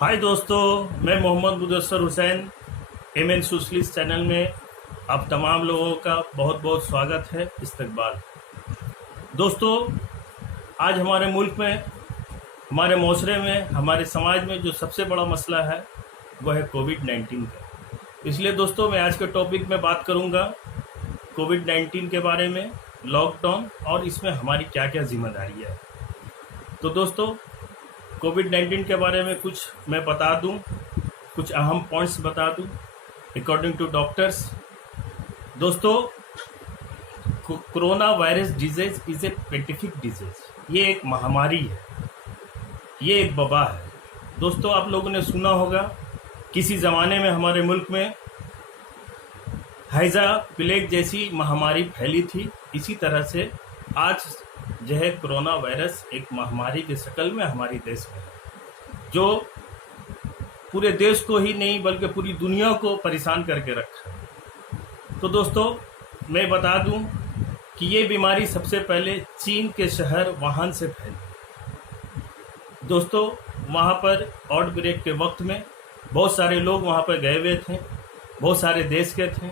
हाय दोस्तों, मैं Mohammad Mudassar Hussain MN socialist channel में आप तमाम लोगों का बहुत बहुत स्वागत है। इस्तकबाल। दोस्तों, आज हमारे मुल्क में, हमारे माशरे में, हमारे समाज में जो सबसे बड़ा मसला है वह है कोविड-19 का। इसलिए दोस्तों, मैं आज के टॉपिक में बात करूंगा कोविड-19 के बारे में, लॉकडाउन और इसमें हमारी क्या क्या जिम्मेदारी है। तो दोस्तों, कोविड-19 के बारे में कुछ मैं बता दूं, कुछ अहम पॉइंट्स बता दूं। अकॉर्डिंग टू डॉक्टर्स, दोस्तों, corona virus disease is a pandemic disease. ये एक महामारी है, ये एक वबा है। दोस्तों, आप लोगों ने सुना होगा किसी ज़माने में हमारे मुल्क में हैजा प्लेग जैसी महामारी फैली थी। इसी तरह से आज जो है कोरोना वायरस एक महामारी की शक्ल में हमारे देश में है, जो पूरे देश को ही नहीं बल्कि पूरी दुनिया को परेशान करके रखा है। तो दोस्तों, मैं बता दूं कि ये बीमारी सबसे पहले चीन के शहर वुहान से फैली। दोस्तों, वहाँ पर आउटब्रेक के वक्त में बहुत सारे लोग वहाँ पर गए हुए थे, बहुत सारे देश के थे।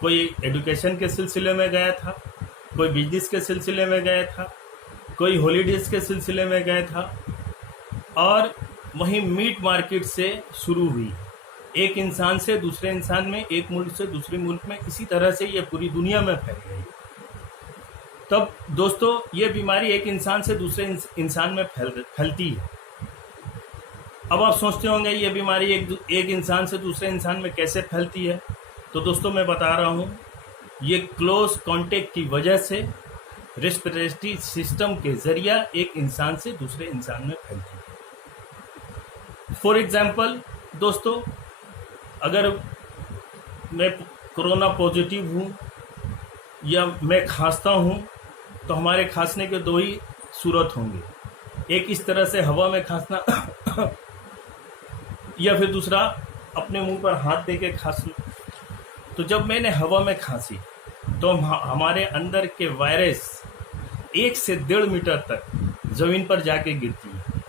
कोई एजुकेशन के सिलसिले में गया था, कोई बिजनेस के सिलसिले में गया था, कोई हॉलीडेज के सिलसिले में गया था, और वहीं मीट मार्केट से शुरू हुई, एक इंसान से दूसरे इंसान में, एक मुल्क से दूसरे मुल्क में, इसी तरह से ये पूरी दुनिया में फैल गई। तब दोस्तों, ये बीमारी एक इंसान से दूसरे इंसान में फैलती है। अब आप सोचते होंगे ये बीमारी एक इंसान से दूसरे इंसान में कैसे फैलती है। तो दोस्तों, मैं बता रहा हूँ, ये क्लोज कांटेक्ट की वजह से रेस्पिरेटरी सिस्टम के जरिया एक इंसान से दूसरे इंसान में फैलती है। फॉर एग्जाम्पल दोस्तों, अगर मैं कोरोना पॉजिटिव हूँ या मैं खांसता हूँ, तो हमारे खांसने के दो ही सूरत होंगे। एक इस तरह से हवा में खांसना या फिर दूसरा अपने मुंह पर हाथ दे के खांसना। तो जब मैंने हवा में खांसी तो हमारे अंदर के वायरस 1 से 1.5 मीटर तक जमीन पर जाके गिरती है।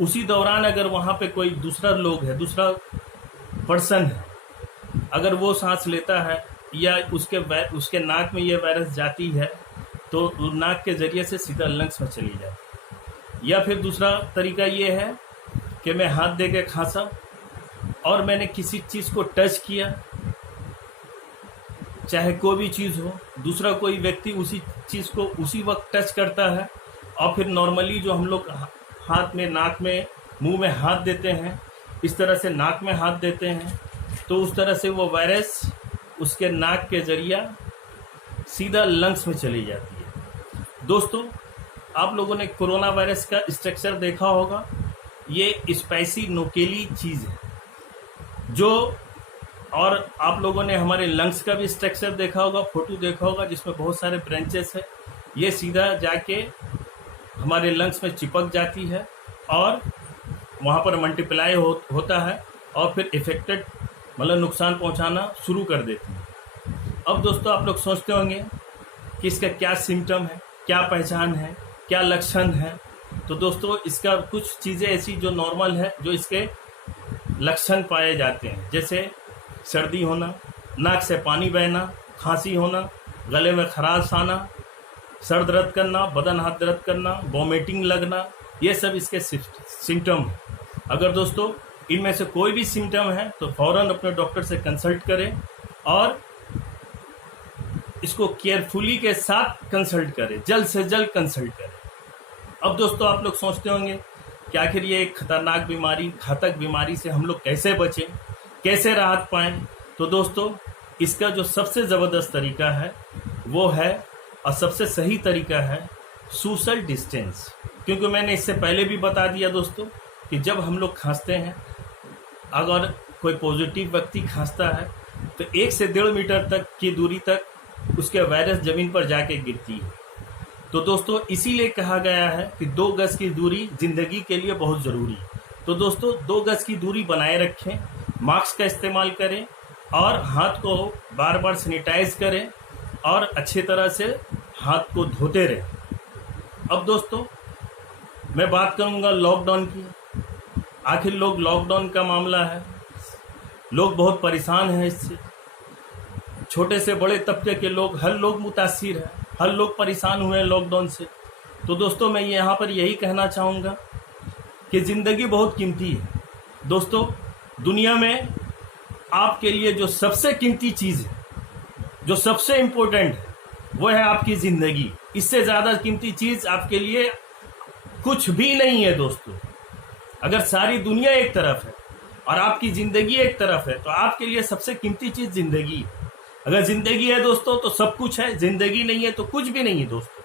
उसी दौरान अगर वहाँ पे कोई दूसरा लोग है, दूसरा पर्सन है, अगर वो सांस लेता है या उसके नाक में ये वायरस जाती है, तो नाक के जरिए से सीधा लंग्स में चली जाती है। या फिर दूसरा तरीका ये है कि मैं हाथ दे के खांसा और मैंने किसी चीज़ को टच किया, चाहे कोई भी चीज़ हो, दूसरा कोई व्यक्ति उसी चीज़ को उसी वक्त टच करता है, और फिर नॉर्मली जो हम लोग हाथ में, नाक में, मुंह में हाथ देते हैं, इस तरह से नाक में हाथ देते हैं, तो उस तरह से वो वायरस उसके नाक के जरिया सीधा लंग्स में चली जाती है। दोस्तों, आप लोगों ने कोरोना वायरस का स्ट्रक्चर देखा होगा। ये स्पाइसी नोकेली चीज़ है जो, और आप लोगों ने हमारे लंग्स का भी स्ट्रक्चर देखा होगा, फोटो देखा होगा, जिसमें बहुत सारे ब्रांचेस है। ये सीधा जाके हमारे लंग्स में चिपक जाती है और वहाँ पर मल्टीप्लाई होता है और फिर इफेक्टेड मतलब नुकसान पहुँचाना शुरू कर देती है। अब दोस्तों, आप लोग सोचते होंगे कि इसका क्या सिम्टम है, क्या पहचान है, क्या लक्षण है। तो दोस्तों, इसका कुछ चीज़ें ऐसी जो नॉर्मल है, जो इसके लक्षण पाए जाते हैं, जैसे सर्दी होना, नाक से पानी बहना, खांसी होना, गले में खराश आना, सर दर्द करना, बदन हाथ दर्द करना, वॉमिटिंग लगना, ये सब इसके सिम्टम हैं। अगर दोस्तों इनमें से कोई भी सिम्टम है तो फौरन अपने डॉक्टर से कंसल्ट करें और इसको केयरफुली के साथ कंसल्ट करें, जल्द से जल्द कंसल्ट करें। अब दोस्तों, आप लोग सोचते होंगे कि आखिर ये एक खतरनाक बीमारी, घातक बीमारी से हम लोग कैसे बचें, कैसे राहत पाएं। तो दोस्तों, इसका जो सबसे ज़बरदस्त तरीका है वो है, और सबसे सही तरीका है, सोशल डिस्टेंस। क्योंकि मैंने इससे पहले भी बता दिया दोस्तों कि जब हम लोग खांसते हैं, अगर कोई पॉजिटिव व्यक्ति खांसता है तो 1 से 1.5 मीटर तक की दूरी तक उसके वायरस जमीन पर जाके गिरती है। तो दोस्तों, इसीलिए कहा गया है कि 2 गज की दूरी जिंदगी के लिए बहुत ज़रूरी है। तो दोस्तों, 2 गज की दूरी बनाए रखें, मास्क का इस्तेमाल करें और हाथ को बार बार सैनिटाइज करें और अच्छे तरह से हाथ को धोते रहें। अब दोस्तों, मैं बात करूंगा लॉकडाउन की। आखिर लोग लॉकडाउन का मामला है, लोग बहुत परेशान हैं इससे। छोटे से बड़े तबके के लोग, हर लोग मुतासिर है, हर लोग परेशान हुए हैं लॉकडाउन से। तो दोस्तों मैं यहाँ पर यही कहना चाहूँगा कि ज़िंदगी बहुत कीमती है। दोस्तों दुनिया में आपके लिए जो सबसे कीमती चीज़ है, जो सबसे इम्पोर्टेंट है, वो है आपकी ज़िंदगी। इससे ज़्यादा कीमती चीज़ आपके लिए कुछ भी नहीं है दोस्तों। अगर सारी दुनिया एक तरफ है और आपकी ज़िंदगी एक तरफ है, तो आपके लिए सबसे कीमती चीज़ ज़िंदगी है। अगर ज़िंदगी है दोस्तों तो सब कुछ है, ज़िंदगी नहीं है तो कुछ भी नहीं है दोस्तों।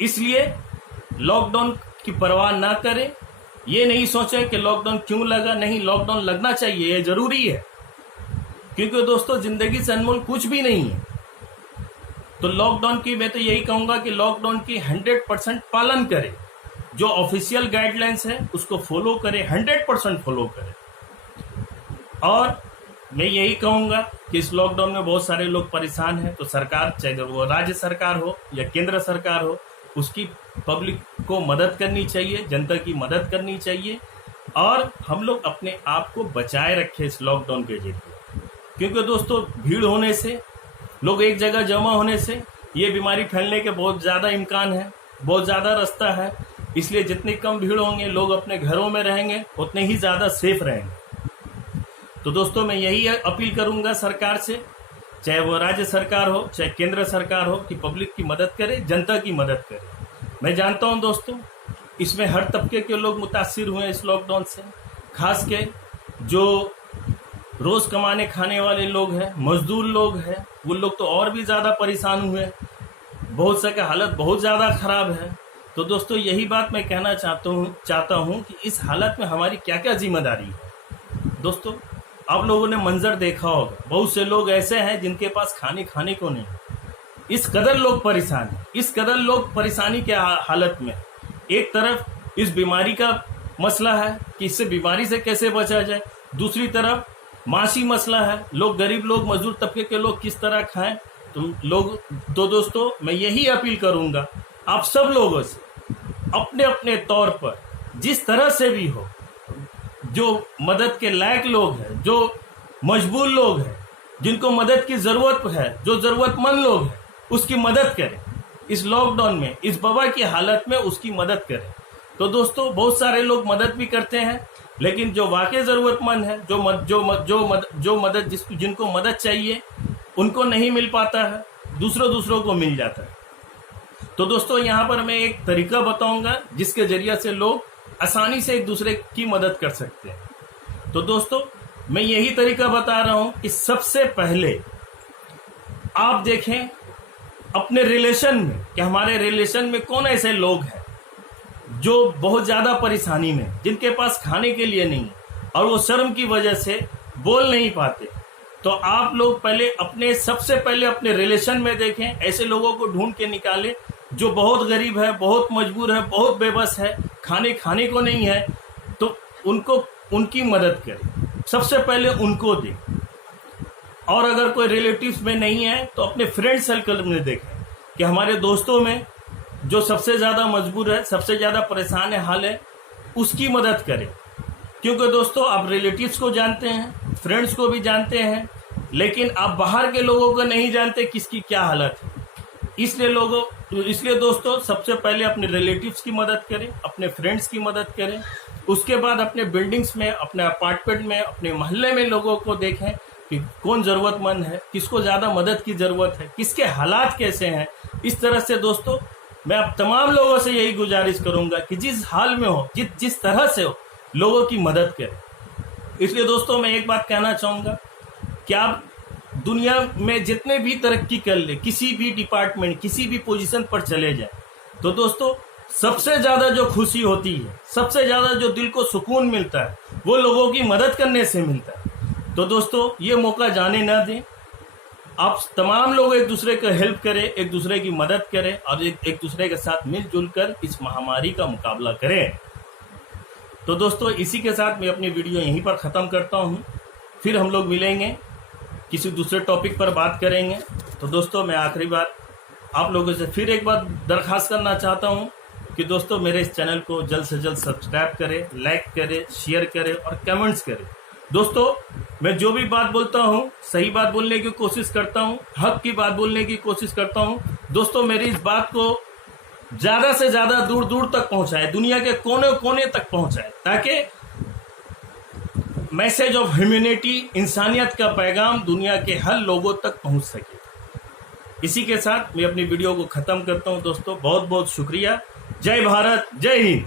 इसलिए लॉकडाउन की परवाह ना करें। ये नहीं सोचें कि लॉकडाउन क्यों लगा, नहीं, लॉकडाउन लगना चाहिए, ये ज़रूरी है, क्योंकि दोस्तों ज़िंदगी से अनमोल कुछ भी नहीं है। तो लॉकडाउन की मैं तो यही कहूँगा कि लॉकडाउन की 100% पालन करें। जो ऑफिशियल गाइडलाइंस है उसको फॉलो करें, 100% फॉलो करें। और मैं यही कहूँगा कि इस लॉकडाउन में बहुत सारे लोग परेशान हैं, तो सरकार, चाहे वो राज्य सरकार हो या केंद्र सरकार हो, उसकी पब्लिक को मदद करनी चाहिए, जनता की मदद करनी चाहिए। और हम लोग अपने आप को बचाए रखें इस लॉकडाउन के जरिए, क्योंकि दोस्तों भीड़ होने से, लोग एक जगह जमा होने से ये बीमारी फैलने के बहुत ज़्यादा इम्कान है, बहुत ज़्यादा रास्ता है। इसलिए जितनी कम भीड़ होंगे, लोग अपने घरों में रहेंगे, उतने ही ज़्यादा सेफ रहेंगे। तो दोस्तों मैं यही अपील करूंगा सरकार से, चाहे वो राज्य सरकार हो चाहे केंद्र सरकार हो, कि पब्लिक की मदद करे, जनता की मदद करे। मैं जानता हूं दोस्तों इसमें हर तबके के लोग मुतासिर हुए इस लॉकडाउन से, खास के जो रोज़ कमाने खाने वाले लोग हैं, मजदूर लोग हैं, वो लोग तो और भी ज़्यादा परेशान हुए। बहुत से का हालत बहुत ज़्यादा ख़राब है। तो दोस्तों यही बात मैं कहना चाहता हूँ कि इस हालत में हमारी क्या क्या जिम्मेदारी है। दोस्तों आप लोगों ने मंजर देखा होगा, बहुत से लोग ऐसे हैं जिनके पास खाने को नहीं। इस कदर लोग परेशान हैं, इस कदर लोग परेशानी के हालत में। एक तरफ इस बीमारी का मसला है कि इससे बीमारी से कैसे बचा जाए, दूसरी तरफ माशी मसला है, लोग, गरीब लोग, मजदूर तबके के लोग किस तरह खाएं। तो दोस्तों मैं यही अपील करूंगा आप सब लोगों से, अपने अपने तौर पर जिस तरह से भी हो, जो मदद के लायक लोग हैं, जो मजबूर लोग हैं, जिनको मदद की ज़रूरत है, जो ज़रूरतमंद लोग हैं, उसकी मदद करें। इस लॉकडाउन में, इस वबा की हालत में उसकी मदद करें। तो दोस्तों बहुत सारे लोग मदद भी करते हैं, लेकिन जो वाकई ज़रूरतमंद है, जिनको मदद चाहिए, उनको नहीं मिल पाता है, दूसरों को मिल जाता है। तो दोस्तों यहाँ पर मैं एक तरीका बताऊंगा जिसके जरिए से लोग आसानी से एक दूसरे की मदद कर सकते हैं। तो दोस्तों मैं यही तरीका बता रहा हूं कि सबसे पहले आप देखें अपने रिलेशन में कि हमारे रिलेशन में कौन ऐसे लोग हैं जो बहुत ज़्यादा परेशानी में, जिनके पास खाने के लिए नहीं और वो शर्म की वजह से बोल नहीं पाते। तो आप लोग सबसे पहले अपने रिलेशन में देखें, ऐसे लोगों को ढूंढ के निकालें जो बहुत गरीब है, बहुत मजबूर है, बहुत बेबस है, खाने को नहीं है, तो उनकी मदद करें। सबसे पहले उनको दें। और अगर कोई रिलेटिव्स में नहीं है तो अपने फ्रेंड सर्कल में देखें कि हमारे दोस्तों में जो सबसे ज़्यादा मजबूर है, सबसे ज़्यादा परेशान है, हाल है, उसकी मदद करें। क्योंकि दोस्तों आप रिलेटिव्स को जानते हैं, फ्रेंड्स को भी जानते हैं, लेकिन आप बाहर के लोगों को नहीं जानते किसकी क्या हालत है। इसलिए दोस्तों सबसे पहले अपने रिलेटिव्स की मदद करें, अपने फ्रेंड्स की मदद करें। उसके बाद अपने बिल्डिंग्स में, अपने अपार्टमेंट में, अपने मोहल्ले में लोगों को देखें कि कौन ज़रूरतमंद है, किसको ज़्यादा मदद की ज़रूरत है, किसके हालात कैसे हैं। इस तरह से दोस्तों मैं आप तमाम लोगों से यही गुजारिश करूंगा कि जिस हाल में हो, जिस तरह से हो, लोगों की मदद करें। इसलिए दोस्तों मैं एक बात कहना चाहूँगा कि आप दुनिया में जितने भी तरक्की कर ले, किसी भी डिपार्टमेंट, किसी भी पोजीशन पर चले जाए, तो दोस्तों सबसे ज़्यादा जो खुशी होती है, सबसे ज़्यादा जो दिल को सुकून मिलता है, वो लोगों की मदद करने से मिलता है। तो दोस्तों ये मौका जाने ना दें। आप तमाम लोग एक दूसरे को हेल्प करें, एक दूसरे की मदद करें और एक दूसरे के साथ मिलजुल कर इस महामारी का मुकाबला करें। तो दोस्तों इसी के साथ मैं अपनी वीडियो यहीं पर ख़त्म करता हूँ। फिर हम लोग मिलेंगे, किसी दूसरे टॉपिक पर बात करेंगे। तो दोस्तों मैं आखिरी बार आप लोगों से फिर एक बार दरख्वास्त करना चाहता हूँ कि दोस्तों मेरे इस चैनल को जल्द से जल्द सब्सक्राइब करें, लाइक करें, शेयर करें और कमेंट्स करें। दोस्तों मैं जो भी बात बोलता हूँ सही बात बोलने की कोशिश करता हूँ, हक की बात बोलने की कोशिश करता हूँ। दोस्तों मेरी इस बात को ज़्यादा से ज़्यादा दूर दूर तक पहुँचाएं, दुनिया के कोने कोने तक पहुँचाएं, ताकि मैसेज ऑफ ह्यूमैनिटी, इंसानियत का पैगाम दुनिया के हर लोगों तक पहुँच सके। इसी के साथ मैं अपनी वीडियो को ख़त्म करता हूँ। दोस्तों बहुत बहुत शुक्रिया। जय भारत, जय हिंद।